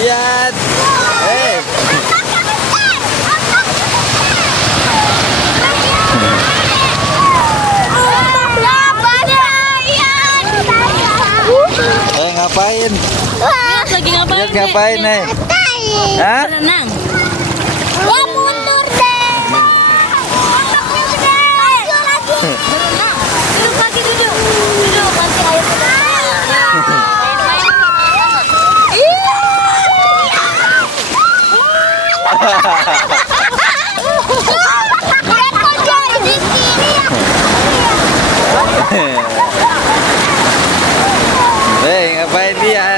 Lihat. Ngapain? Lagi ngapain? Lihat ngapain nih? Hah? Berenang. Ya mundur deh. Maju lagi. Berenang. Duduk lagi duduk. Duduk nanti air Ngapain dia?